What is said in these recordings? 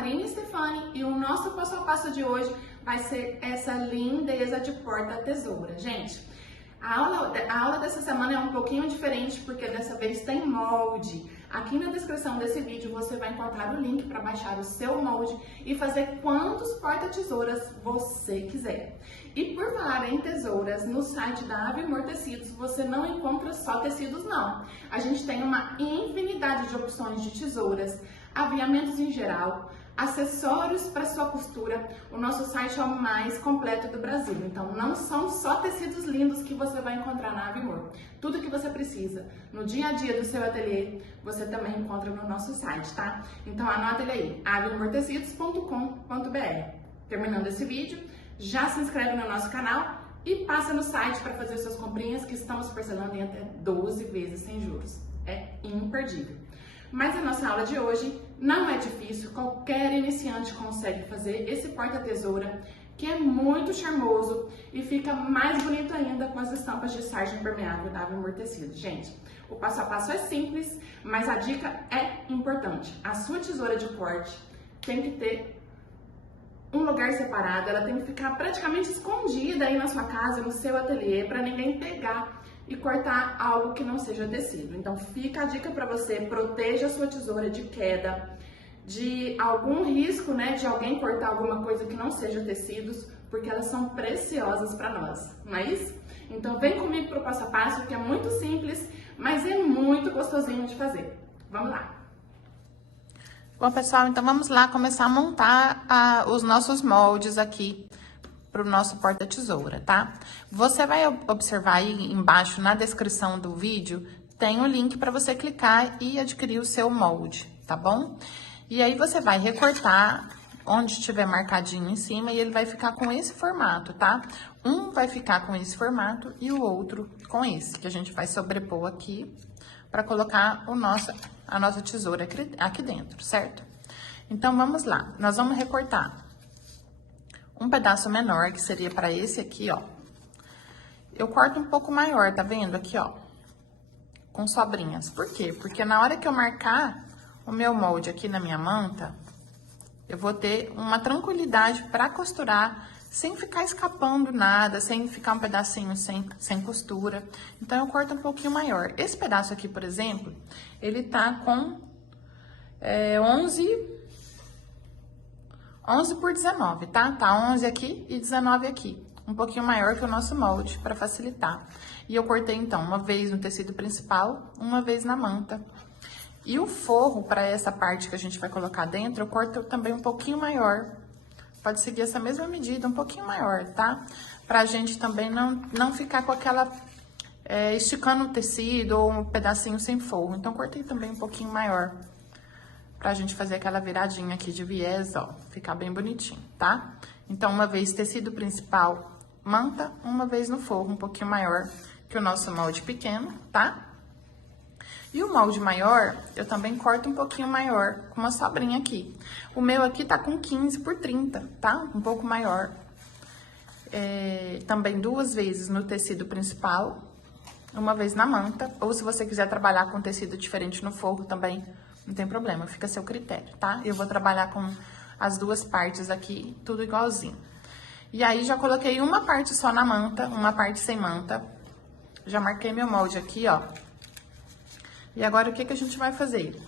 Marina Stefani e o nosso passo a passo de hoje vai ser essa lindeza de porta-tesoura. Gente, a aula dessa semana é um pouquinho diferente porque dessa vez tem molde. Aqui na descrição desse vídeo você vai encontrar o link para baixar o seu molde e fazer quantos porta-tesouras você quiser. E por falar em tesouras, no site da Avimor Tecidos você não encontra só tecidos não. A gente tem uma infinidade de opções de tesouras, aviamentos em geral, acessórios para sua costura. O nosso site é o mais completo do Brasil, então não são só tecidos lindos que você vai encontrar na Avimor. Tudo que você precisa no dia a dia do seu ateliê, você também encontra no nosso site, tá? Então anota ele aí, avimortecidos.com.br. Terminando esse vídeo, já se inscreve no nosso canal e passa no site para fazer suas comprinhas que estamos parcelando em até 12 vezes sem juros. É imperdível. Mas a nossa aula de hoje não é difícil, qualquer iniciante consegue fazer esse porta-tesoura, que é muito charmoso e fica mais bonito ainda com as estampas de sarja impermeável da Avimor Tecidos. Gente, o passo a passo é simples, mas a dica é importante. A sua tesoura de corte tem que ter um lugar separado, ela tem que ficar praticamente escondida aí na sua casa, no seu ateliê, para ninguém pegar e cortar algo que não seja tecido. Então fica a dica para você, proteja a sua tesoura de queda, de algum risco, né, de alguém cortar alguma coisa que não seja tecidos, porque elas são preciosas para nós, não é isso? Então vem comigo pro passo a passo, que é muito simples, mas é muito gostosinho de fazer. Vamos lá! Bom, pessoal, então vamos lá começar a montar os nossos moldes aqui para o nosso porta-tesoura, tá? Você vai observar aí embaixo na descrição do vídeo, tem o link para você clicar e adquirir o seu molde, tá bom? E aí você vai recortar onde estiver marcadinho em cima e ele vai ficar com esse formato, tá? Um vai ficar com esse formato e o outro com esse, que a gente vai sobrepor aqui para colocar a nossa tesoura aqui dentro, certo? Então, vamos lá. Nós vamos recortar um pedaço menor, que seria para esse aqui, ó. Eu corto um pouco maior, tá vendo? Aqui, ó, com sobrinhas. Por quê? Porque na hora que eu marcar o meu molde aqui na minha manta, eu vou ter uma tranquilidade para costurar, sem ficar escapando nada, sem ficar um pedacinho sem costura. Então, eu corto um pouquinho maior. Esse pedaço aqui, por exemplo, ele tá com 11 por 19, tá? Tá 11 aqui e 19 aqui. Um pouquinho maior que o nosso molde, para facilitar. E eu cortei, então, uma vez no tecido principal, uma vez na manta. E o forro, para essa parte que a gente vai colocar dentro, eu corto também um pouquinho maior. Pode seguir essa mesma medida, um pouquinho maior, tá? Pra gente também não ficar com aquela... esticando o tecido ou um pedacinho sem forro. Então, cortei também um pouquinho maior. Pra gente fazer aquela viradinha aqui de viés, ó. Ficar bem bonitinho, tá? Então, uma vez tecido principal, manta, uma vez no forro, um pouquinho maior que o nosso molde pequeno, tá? E o molde maior, eu também corto um pouquinho maior, com uma sobrinha aqui. O meu aqui tá com 15 por 30, tá? Um pouco maior. Também 2 vezes no tecido principal, uma vez na manta. Ou se você quiser trabalhar com tecido diferente no forro também, não tem problema, fica a seu critério, tá? Eu vou trabalhar com as duas partes aqui, tudo igualzinho. E aí, já coloquei uma parte só na manta, uma parte sem manta. Já marquei meu molde aqui, ó. E agora, o que a gente vai fazer?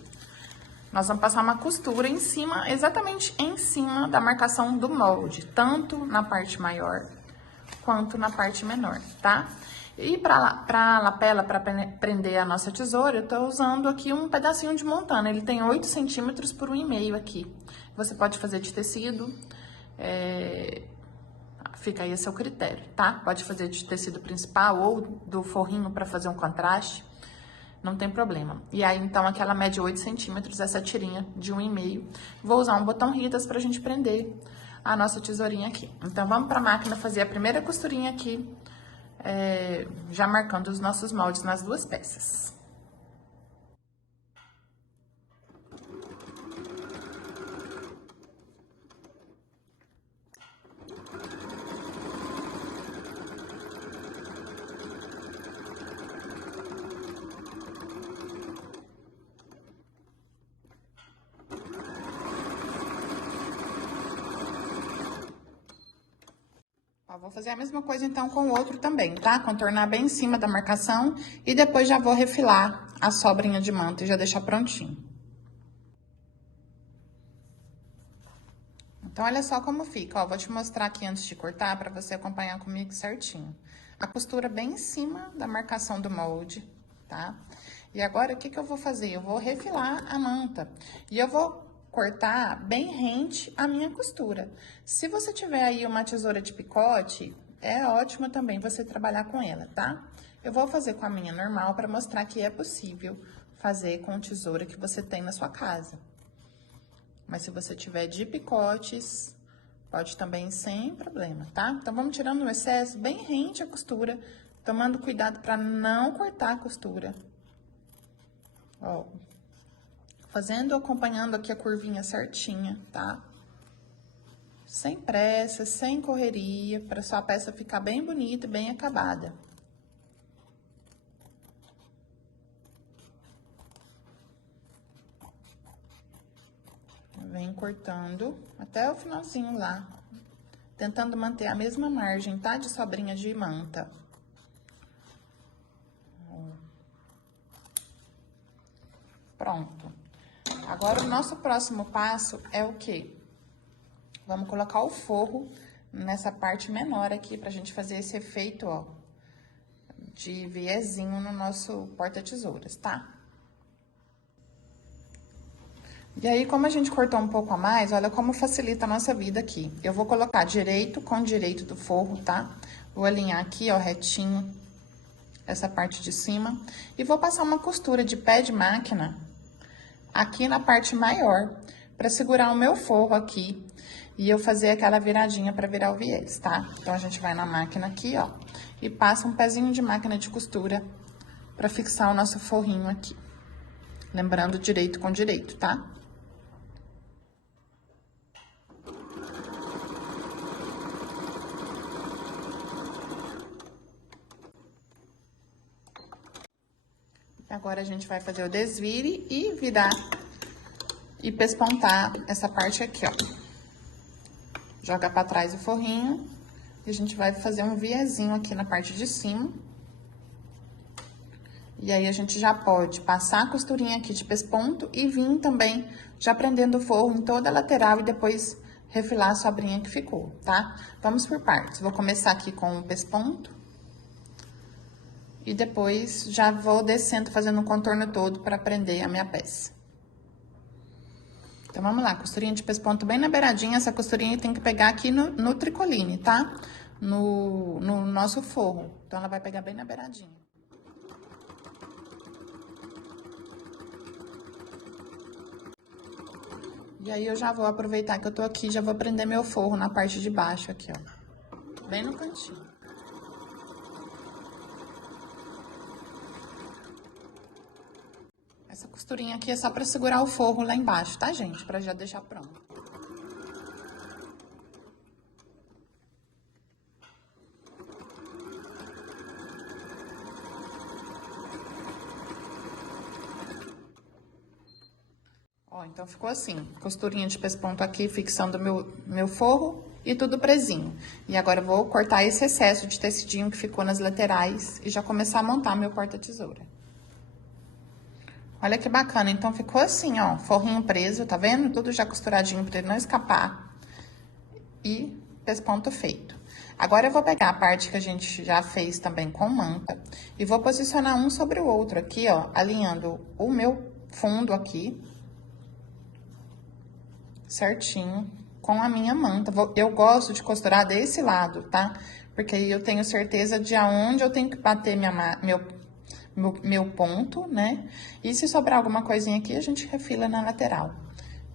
Nós vamos passar uma costura em cima, exatamente em cima da marcação do molde, tanto na parte maior quanto na parte menor, tá? E pra lapela, pra prender a nossa tesoura, eu tô usando aqui um pedacinho de montana. Ele tem 8 centímetros por 1,5 aqui. Você pode fazer de tecido, fica aí a seu critério, tá? Pode fazer de tecido principal ou do forrinho pra fazer um contraste. Não tem problema. E aí, então, aquela média 8 centímetros, essa tirinha de 1,5. Vou usar um botão Ritas pra gente prender a nossa tesourinha aqui. Então, vamos pra máquina fazer a primeira costurinha aqui, já marcando os nossos moldes nas duas peças. fazer a mesma coisa, então, com o outro também, tá? Contornar bem em cima da marcação e depois já vou refilar a sobrinha de manta e já deixar prontinho. Então, olha só como fica, ó. Vou te mostrar aqui antes de cortar pra você acompanhar comigo certinho. A costura bem em cima da marcação do molde, tá? E agora, o que que eu vou fazer? Eu vou refilar a manta. E eu vou cortar bem rente a minha costura. Se você tiver aí uma tesoura de picote, é ótimo também você trabalhar com ela, tá? Eu vou fazer com a minha normal pra mostrar que é possível fazer com tesoura que você tem na sua casa. Mas se você tiver de picotes, pode também sem problema, tá? Então, vamos tirando o excesso bem rente a costura, tomando cuidado pra não cortar a costura. Ó, fazendo, acompanhando aqui a curvinha certinha, tá? Sem pressa, sem correria, pra sua peça ficar bem bonita e bem acabada. Vem cortando até o finalzinho lá, tentando manter a mesma margem, tá? De sobrinha de manta. Pronto. Agora, o nosso próximo passo é o quê? Vamos colocar o forro nessa parte menor aqui, pra gente fazer esse efeito, ó, de viezinho no nosso porta-tesouras, tá? E aí, como a gente cortou um pouco a mais, olha como facilita a nossa vida aqui. Eu vou colocar direito com direito do forro, tá? Vou alinhar aqui, ó, retinho, essa parte de cima. E vou passar uma costura de pé de máquina aqui na parte maior, pra segurar o meu forro aqui. E eu fazer aquela viradinha pra virar o viés, tá? Então, a gente vai na máquina aqui, ó, e passa um pezinho de máquina de costura pra fixar o nosso forrinho aqui. Lembrando, direito com direito, tá? Agora, a gente vai fazer o desvire e virar e pespontar essa parte aqui, ó. Joga pra trás o forrinho e a gente vai fazer um viezinho aqui na parte de cima. E aí, a gente já pode passar a costurinha aqui de pesponto e vir também já prendendo o forro em toda a lateral e depois refilar a sobrinha que ficou, tá? Vamos por partes. Vou começar aqui com o pesponto. E depois, já vou descendo, fazendo um contorno todo pra prender a minha peça. Então, vamos lá, costurinha de pesponto bem na beiradinha. Essa costurinha tem que pegar aqui no tricoline, tá? No nosso forro. Então, ela vai pegar bem na beiradinha. E aí, eu já vou aproveitar que eu tô aqui, já vou prender meu forro na parte de baixo aqui, ó. Bem no cantinho. Essa costurinha aqui é só pra segurar o forro lá embaixo, tá, gente? Pra já deixar pronto. Ó, então ficou assim, costurinha de pesponto aqui, fixando meu forro e tudo presinho. E agora eu vou cortar esse excesso de tecidinho que ficou nas laterais e já começar a montar meu porta-tesoura. Olha que bacana, então ficou assim, ó, forrinho preso, tá vendo? Tudo já costuradinho pra ele não escapar. E pesponto feito. Agora, eu vou pegar a parte que a gente já fez também com manta e vou posicionar um sobre o outro aqui, ó, alinhando o meu fundo aqui, certinho, com a minha manta. Eu gosto de costurar desse lado, tá? Porque aí eu tenho certeza de aonde eu tenho que bater meu ponto, né? E se sobrar alguma coisinha aqui, a gente refila na lateral.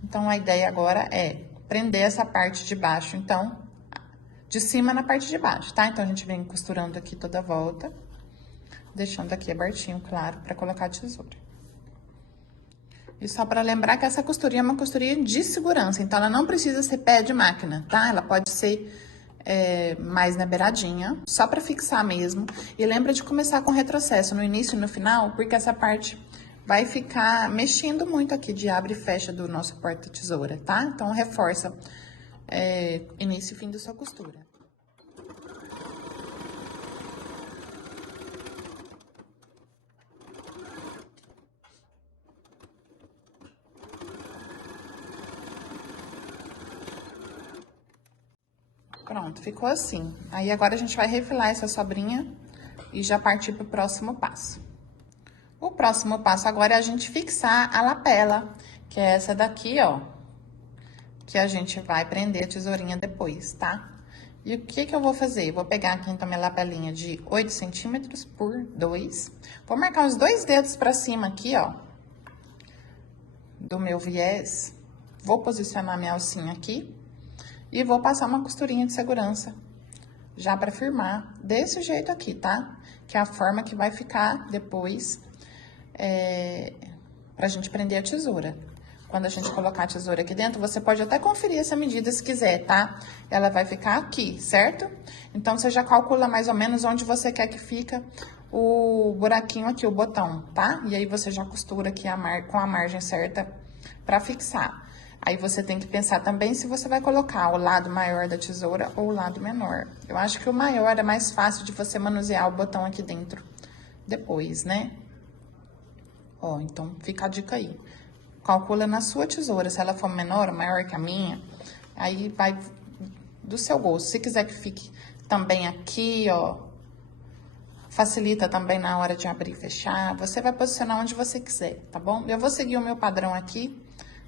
Então, a ideia agora é prender essa parte de baixo, então, de cima na parte de baixo, tá? Então, a gente vem costurando aqui toda a volta, deixando aqui abertinho, claro, pra colocar a tesoura. E só pra lembrar que essa costurinha é uma costurinha de segurança, então, ela não precisa ser pé de máquina, tá? Ela pode ser mais na beiradinha, só pra fixar mesmo. E lembra de começar com retrocesso no início e no final, porque essa parte vai ficar mexendo muito aqui de abre e fecha do nosso porta-tesoura, tá? Então, reforça início e fim da sua costura. Pronto, ficou assim. Aí, agora a gente vai refilar essa sobrinha e já partir pro próximo passo. O próximo passo agora é a gente fixar a lapela, que é essa daqui, ó. Que a gente vai prender a tesourinha depois, tá? E o que eu vou fazer? Eu vou pegar aqui, então, minha lapelinha de 8 centímetros por 2. Vou marcar os 2 dedos pra cima aqui, ó. Do meu viés. Vou posicionar minha alcinha aqui. E vou passar uma costurinha de segurança. Já pra firmar. Desse jeito aqui, tá? Que é a forma que vai ficar depois, pra gente prender a tesoura. Quando a gente colocar a tesoura aqui dentro, você pode até conferir essa medida se quiser, tá? Ela vai ficar aqui, certo? Então, você já calcula mais ou menos onde você quer que fica o buraquinho aqui, o botão, tá? E aí, você já costura aqui com a margem certa pra fixar. Aí, você tem que pensar também se você vai colocar o lado maior da tesoura ou o lado menor. Eu acho que o maior é mais fácil de você manusear o botão aqui dentro depois, né? Ó, então, fica a dica aí. Calcula na sua tesoura, se ela for menor ou maior que a minha, aí vai do seu gosto. Se quiser que fique também aqui, ó, facilita também na hora de abrir e fechar. Você vai posicionar onde você quiser, tá bom? Eu vou seguir o meu padrão aqui,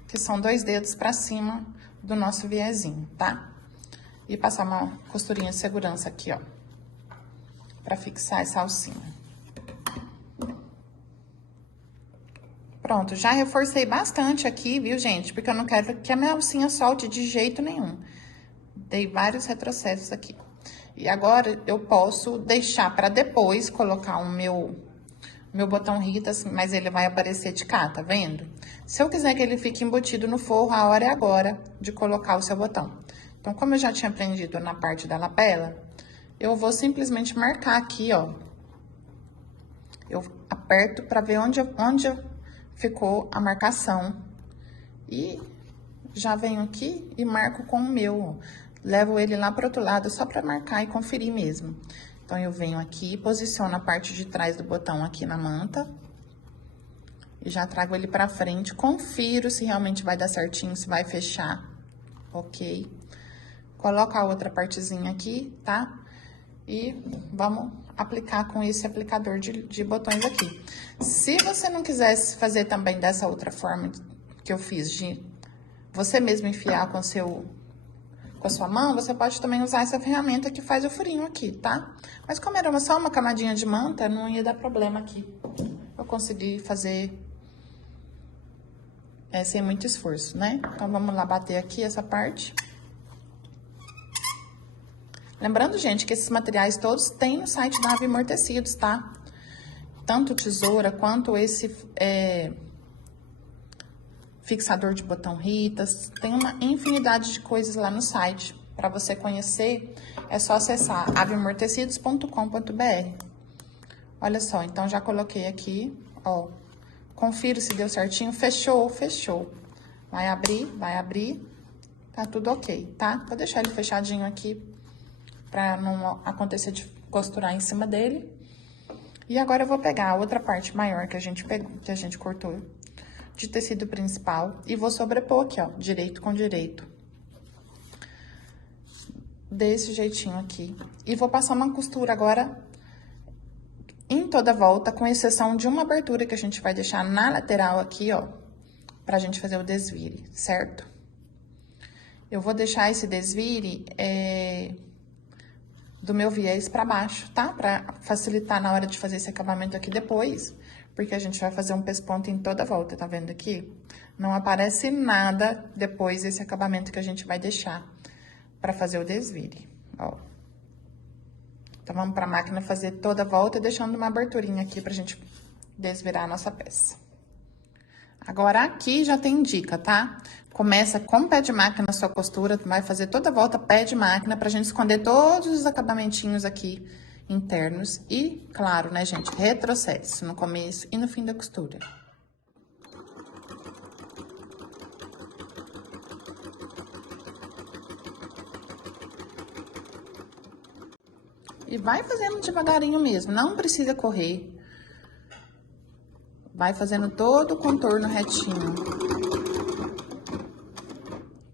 que são 2 dedos pra cima do nosso viezinho, tá? E passar uma costurinha de segurança aqui, ó, pra fixar essa alcinha. Pronto, já reforcei bastante aqui, viu, gente? Porque eu não quero que a minha alcinha solte de jeito nenhum. Dei vários retrocessos aqui. E agora, eu posso deixar pra depois colocar o meu botão Rita, mas ele vai aparecer de cá, tá vendo? Se eu quiser que ele fique embutido no forro, a hora é agora de colocar o seu botão. Então, como eu já tinha aprendido na parte da lapela, eu vou simplesmente marcar aqui, ó. Eu aperto pra ver onde ficou a marcação. E já venho aqui e marco com o meu, ó. Levo ele lá pro outro lado só pra marcar e conferir mesmo. Então, eu venho aqui, posiciono a parte de trás do botão aqui na manta. E já trago ele pra frente, confiro se realmente vai dar certinho, se vai fechar. Ok. Coloco a outra partezinha aqui, tá? E vamos aplicar com esse aplicador de botões aqui. Se você não quisesse fazer também dessa outra forma que eu fiz, de você mesmo enfiar com a sua mão, você pode também usar essa ferramenta que faz o furinho aqui, tá? Mas como era só uma camadinha de manta, não ia dar problema aqui. Eu consegui fazer sem muito esforço, né? Então, vamos lá bater aqui essa parte. Lembrando, gente, que esses materiais todos tem no site da Ave Amortecidos, tá? Tanto tesoura quanto esse fixador de botão Ritas. Tem uma infinidade de coisas lá no site. Para você conhecer, é só acessar aveamortecidos.com.br. Olha só, então já coloquei aqui, ó. Confiro se deu certinho. Fechou, fechou. Vai abrir. Tá tudo ok, tá? Vou deixar ele fechadinho aqui pra não acontecer de costurar em cima dele. E agora eu vou pegar a outra parte maior que a gente cortou de tecido principal e vou sobrepor aqui, ó, direito com direito. Desse jeitinho aqui. E vou passar uma costura agora em toda a volta, com exceção de uma abertura que a gente vai deixar na lateral aqui, ó, pra gente fazer o desvire, certo? Eu vou deixar esse desvire do meu viés pra baixo, tá? Pra facilitar na hora de fazer esse acabamento aqui depois, porque a gente vai fazer um pesponto em toda a volta, tá vendo aqui? Não aparece nada depois desse acabamento que a gente vai deixar pra fazer o desvire, ó. Então, vamos pra máquina fazer toda a volta e deixando uma aberturinha aqui pra gente desvirar a nossa peça. Agora, aqui já tem dica, tá? Começa com pé de máquina a sua costura, vai fazer toda a volta pé de máquina pra gente esconder todos os acabamentinhos aqui internos. E, claro, né, gente, retrocesso no começo e no fim da costura. E vai fazendo devagarinho mesmo, não precisa correr. Vai fazendo todo o contorno retinho.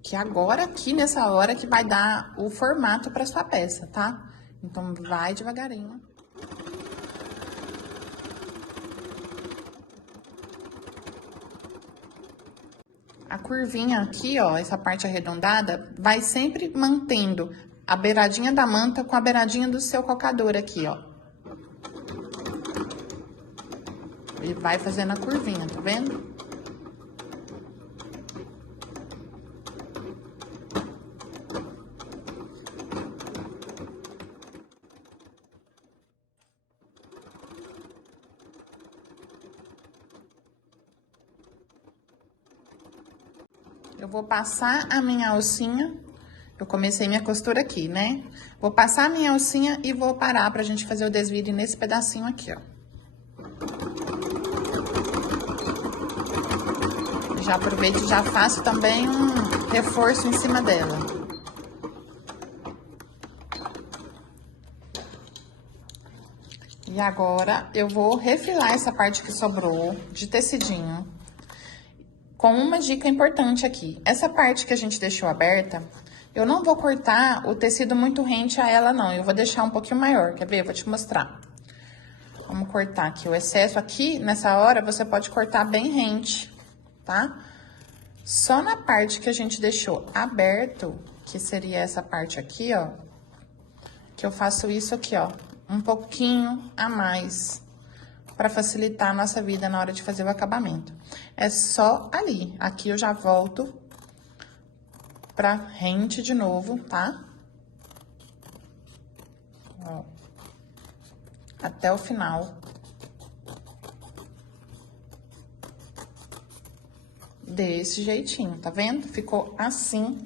Que agora, aqui nessa hora, que vai dar o formato pra sua peça, tá? Então, vai devagarinho. A curvinha aqui, ó, essa parte arredondada, vai sempre mantendo a beiradinha da manta com a beiradinha do seu calcador aqui, ó. E vai fazendo a curvinha, tá vendo? Eu vou passar a minha alcinha, eu comecei minha costura aqui, né? Vou passar a minha alcinha e vou parar pra gente fazer o desvire nesse pedacinho aqui, ó. Já aproveito e já faço também um reforço em cima dela. E agora, eu vou refilar essa parte que sobrou de tecidinho. Com uma dica importante aqui, essa parte que a gente deixou aberta, eu não vou cortar o tecido muito rente a ela, não. Eu vou deixar um pouquinho maior, quer ver? Eu vou te mostrar. Vamos cortar aqui o excesso. Aqui, nessa hora, você pode cortar bem rente, tá? Só na parte que a gente deixou aberto, que seria essa parte aqui, ó, que eu faço isso aqui, ó, um pouquinho a mais, para facilitar a nossa vida na hora de fazer o acabamento. É só ali. Aqui eu já volto pra rente de novo, tá? Ó. Até o final. Desse jeitinho, tá vendo? Ficou assim.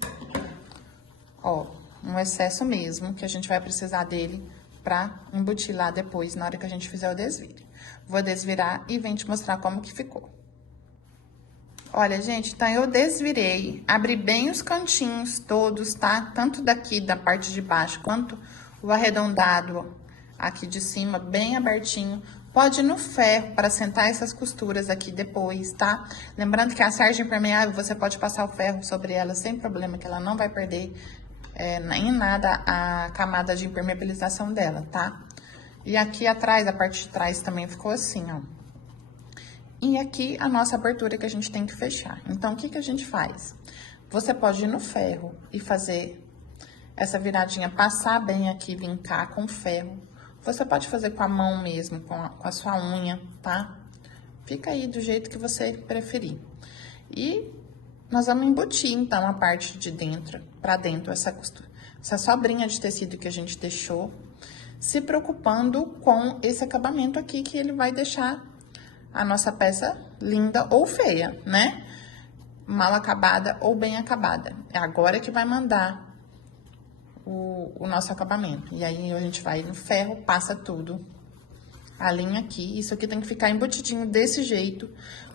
Ó, um excesso mesmo, que a gente vai precisar dele pra embutir lá depois, na hora que a gente fizer o desvire. Vou desvirar e venho te mostrar como que ficou. Olha, gente, então eu desvirei, abri bem os cantinhos todos, tá? Tanto daqui, da parte de baixo, quanto o arredondado aqui de cima, bem abertinho. Pode ir no ferro para sentar essas costuras aqui depois, tá? Lembrando que a sarja impermeável, você pode passar o ferro sobre ela sem problema, que ela não vai perder em nada a camada de impermeabilização dela, tá? E aqui atrás, a parte de trás também ficou assim, ó. E aqui a nossa abertura que a gente tem que fechar. Então, o que que a gente faz? Você pode ir no ferro e fazer essa viradinha, passar bem aqui, vincar com ferro. Você pode fazer com a mão mesmo, com a sua unha, tá? Fica aí do jeito que você preferir. E nós vamos embutir, então, a parte de dentro, pra dentro, essa costura. Essa sobrinha de tecido que a gente deixou, se preocupando com esse acabamento aqui, que ele vai deixar a nossa peça linda ou feia, né? Mal acabada ou bem acabada. É agora que vai mandar o nosso acabamento. E aí, a gente vai no ferro, passa tudo, alinha aqui. Isso aqui tem que ficar embutidinho desse jeito.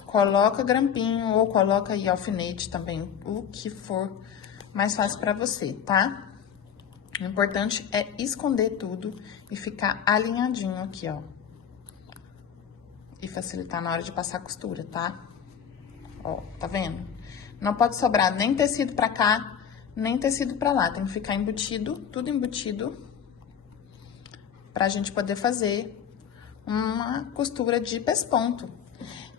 Coloca grampinho ou coloca aí alfinete também, o que for mais fácil pra você, tá? O importante é esconder tudo e ficar alinhadinho aqui, ó. E facilitar na hora de passar a costura, tá? Ó, tá vendo? Não pode sobrar nem tecido pra cá, nem tecido pra lá. Tem que ficar embutido, tudo embutido, pra gente poder fazer uma costura de pesponto.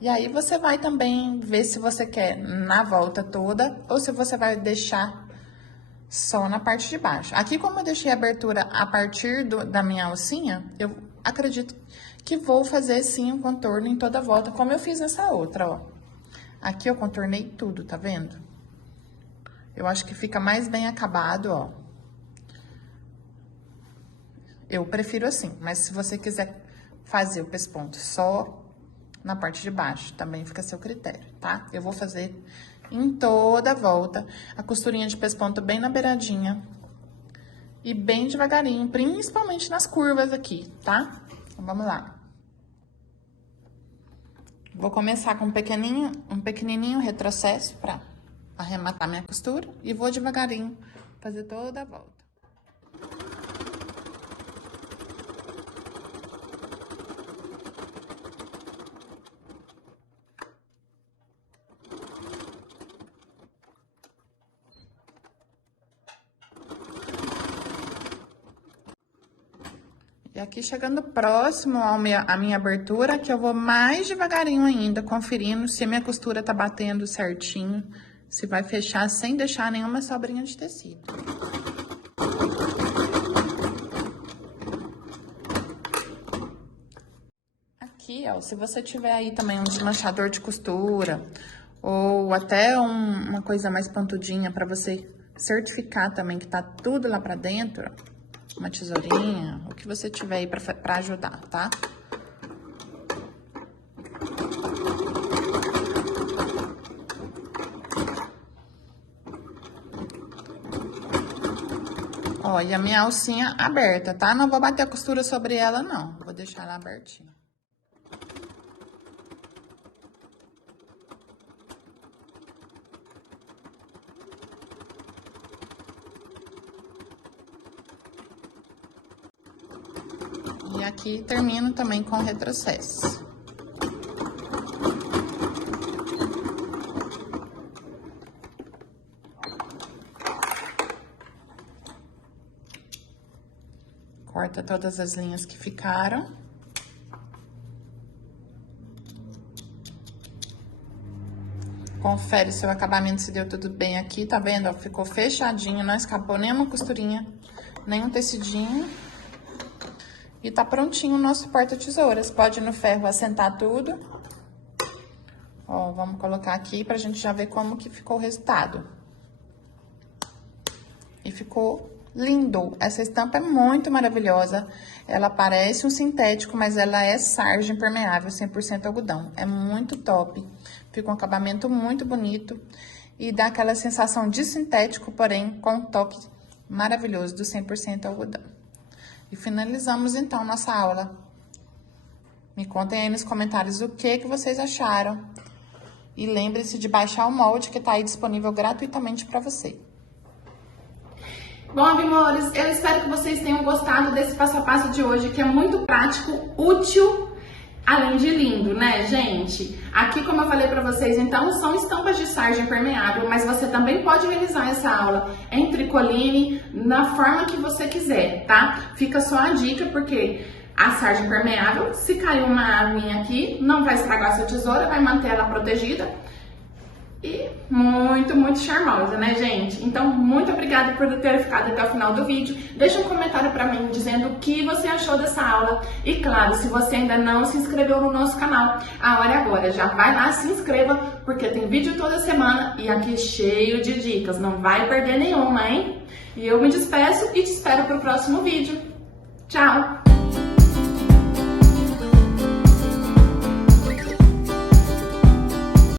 E aí, você vai também ver se você quer na volta toda ou se você vai deixar só na parte de baixo. Aqui, como eu deixei a abertura a partir da minha alcinha, eu acredito que vou fazer, sim, um contorno em toda a volta, como eu fiz nessa outra, ó. Aqui eu contornei tudo, tá vendo? Eu acho que fica mais bem acabado, ó. Eu prefiro assim, mas se você quiser fazer o pesponto só na parte de baixo, também fica a seu critério, tá? Eu vou fazer em toda a volta a costurinha de pesponto bem na beiradinha e bem devagarinho, principalmente nas curvas aqui, tá? Então, vamos lá. Vou começar com um pequenininho retrocesso pra arrematar minha costura e vou devagarinho fazer toda a volta. E aqui chegando próximo à minha abertura, que eu vou mais devagarinho ainda, conferindo se a minha costura tá batendo certinho, se vai fechar sem deixar nenhuma sobrinha de tecido. Aqui, ó, se você tiver aí também um desmanchador de costura, ou até uma coisa mais pontudinha pra você certificar também que tá tudo lá pra dentro, uma tesourinha, o que você tiver aí pra ajudar, tá? Ó, e a minha alcinha aberta, tá? Não vou bater a costura sobre ela, não. Vou deixar ela abertinha. E aqui termino também com retrocesso. Corta todas as linhas que ficaram. Confere se o acabamento se deu tudo bem aqui, tá vendo? Ó, ficou fechadinho, não escapou nenhuma costurinha, nenhum tecidinho. E tá prontinho o nosso porta-tesouras. Pode ir no ferro assentar tudo. Ó, vamos colocar aqui pra gente já ver como que ficou o resultado. E ficou lindo. Essa estampa é muito maravilhosa. Ela parece um sintético, mas ela é sarja impermeável, 100% algodão. É muito top. Fica um acabamento muito bonito. E dá aquela sensação de sintético, porém com um toque maravilhoso do 100% algodão. E finalizamos, então, nossa aula. Me contem aí nos comentários o que vocês acharam. E lembre-se de baixar o molde que tá aí disponível gratuitamente para você. Bom, amores, eu espero que vocês tenham gostado desse passo a passo de hoje, que é muito prático, útil, além de lindo, né, gente? Aqui, como eu falei pra vocês, então, são estampas de sarja impermeável, mas você também pode realizar essa aula em tricoline, na forma que você quiser, tá? Fica só a dica, porque a sarja impermeável, se cair uma aguinha aqui, não vai estragar a sua tesoura, vai manter ela protegida. E muito charmosa, né, gente? Então, muito obrigada por ter ficado até o final do vídeo. Deixa um comentário pra mim dizendo o que você achou dessa aula. E claro, se você ainda não se inscreveu no nosso canal, a hora é agora. Já vai lá, se inscreva, porque tem vídeo toda semana e aqui cheio de dicas. Não vai perder nenhuma, hein? E eu me despeço e te espero pro próximo vídeo. Tchau!